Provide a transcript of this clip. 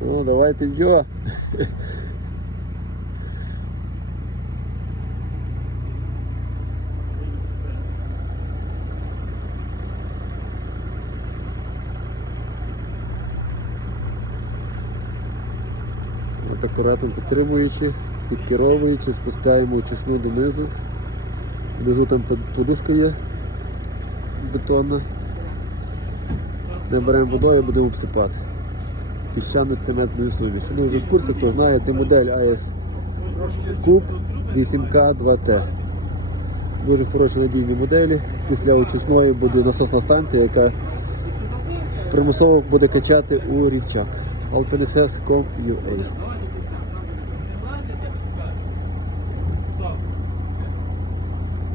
Ну, давайте йо. От акуратно підтримуючи, підкеровуючи, спускаємо очисну донизу. Внизу там подушка є бетонна. Ми беремо водою і будемо обсипати. Піщано цементною сумішю. Ну вже в курсі, хто знає, це модель AS Куб 8К 2T. Дуже хороші надійні моделі. Після очисної буде насосна станція, яка примусово буде качати у рівчак. alpnss.com.ua